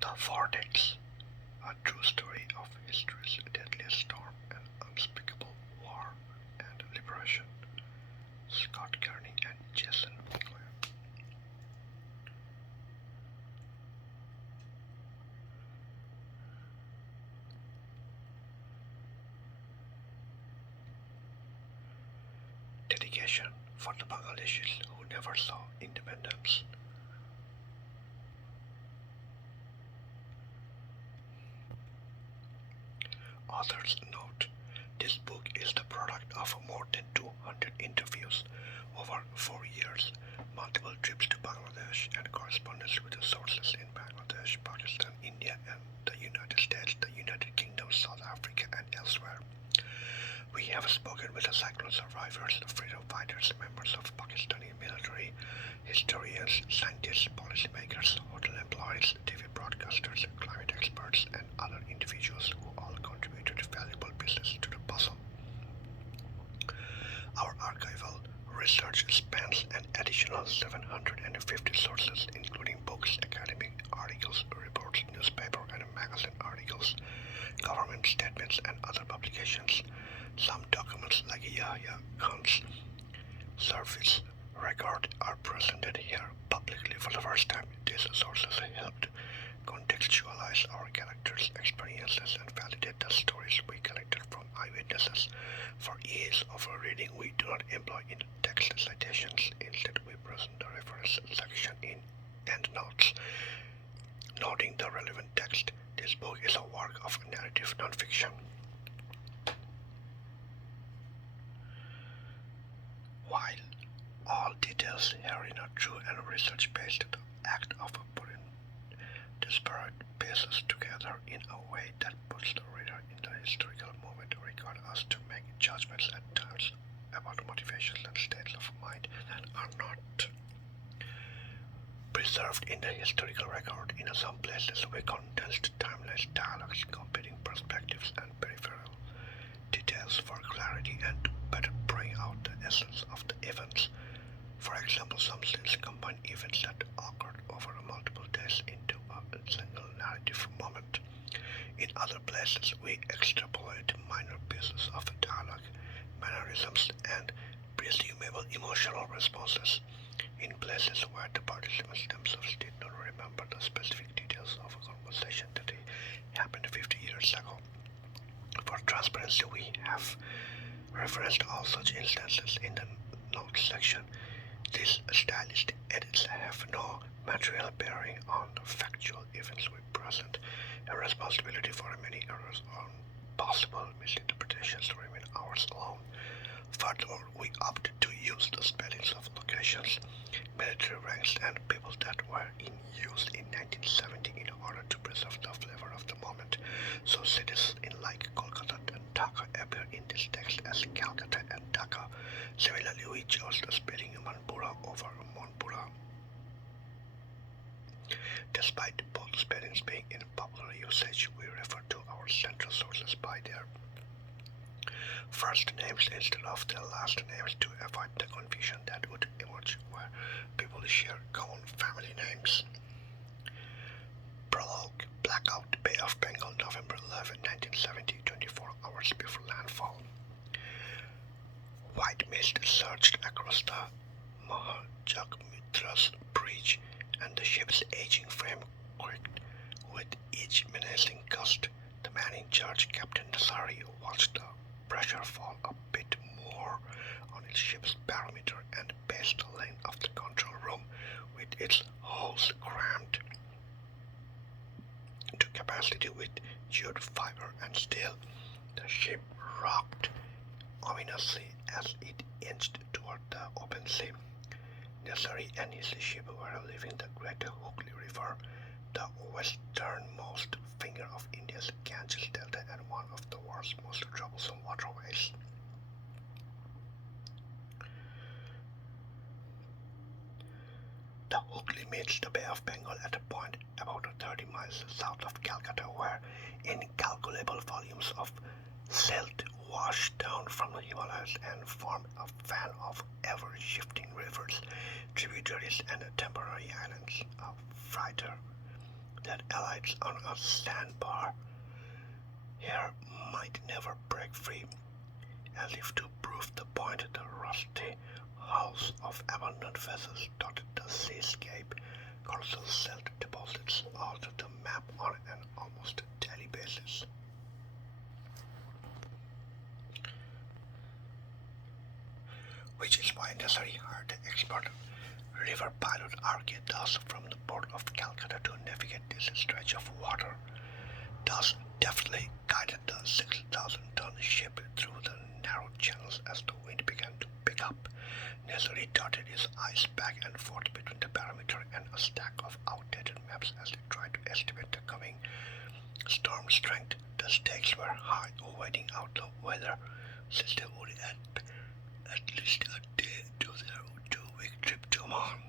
The Vortex, a true story of history's deadliest storm and unspeakable war and liberation. Scott Kearney and Jason Winkler. Dedication for the Bangladeshis who never saw independence. Authors note this book is the product of more than 200 interviews over 4 years, multiple trips to Bangladesh, and correspondence with the sources in Bangladesh, Pakistan, India, and the United States, the United Kingdom, South Africa, and elsewhere. We have spoken with the cyclone survivors, the freedom fighters, members of Pakistani military, historians, scientists, policymakers, hotel employees, TV broadcasters, climate experts, and other individuals who all contributed valuable pieces to the puzzle. Our archival research spans an additional 750 sources, including books, academic articles, reports, newspaper and magazine articles, government statements, and other publications. Some documents, like Yahya Khan's service record, are presented here publicly for the first time. These sources helped contextualize our characters' experiences and validate the stories we collected from eyewitnesses. For ease of reading, we do not employ in-text citations. Instead, we present the reference section in endnotes, noting the relevant text. This book is a work of narrative nonfiction. While all details herein are true and research-based, the act of putting disparate pieces together in a way that puts the reader in the historical moment requires us to make judgments at times about motivations and states of mind that are not preserved in the historical record. In some places, we condensed timeless dialogues, competing perspectives, and peripheral details for clarity and to better bring out the essence of the events. For example, some scenes combine events that occurred over multiple days into a single narrative moment. In other places, we extrapolate minor pieces of dialogue, mannerisms, and presumable emotional responses. In places where the participants themselves did not remember the specific details of a conversation that happened 50 years ago. For transparency, we have referenced all such instances in the notes section. These stylistic edits have no material bearing on the factual events we present. A responsibility for many errors or possible misinterpretations remain ours alone. Furthermore, we opted to use the spellings of locations, military ranks, and people that were in use in 1970 in order to preserve the flavor of the moment. So cities in like Kolkata and Dhaka appear in this text as Calcutta and Dhaka. Similarly, we chose the spelling Manpura over Monpura. Despite both spellings being in popular usage, we refer to our central sources by their first names instead of their last names to avoid the confusion that would emerge where people share common family names. Prologue: Blackout, Bay of Bengal, November 11, 1970, 24 hours before landfall. White mist surged across the Mahajagmitras Bridge, and the ship's aging frame creaked with each menacing gust. The man in charge, Captain Nasari, watched the pressure fall a bit more on its ship's barometer and paced the length of the control room with its holes crammed to capacity with jute fiber and steel. The ship rocked ominously as it inched toward the open sea. Nasari and his ship were leaving the great Hooghly River, the westernmost finger of India's Ganges Delta and one of the world's most troublesome waterways. The Hooghly meets the Bay of Bengal at a point about 30 miles south of Calcutta, where incalculable volumes of silt wash down from the Himalayas and form a fan of ever-shifting rivers, tributaries, and temporary islands. A freighter that alights on a sandbar here might never break free, as if to prove the point. The rusty hulls of abandoned vessels dotted the seascape. Colossal silt deposits alter the map on an almost daily basis. Which is why necessary hired expert river pilot R.K. Das from the port of Calcutta to navigate this stretch of water. Das deftly guided the 6,000-ton ship through the narrow channels as the wind began to pick up. Necessary darted his eyes back and forth between the barometer and a stack of outdated maps as they tried to estimate the coming storm strength. The stakes were high, waiting out the weather, since they would add at least a day to their 2-week trip to Oman.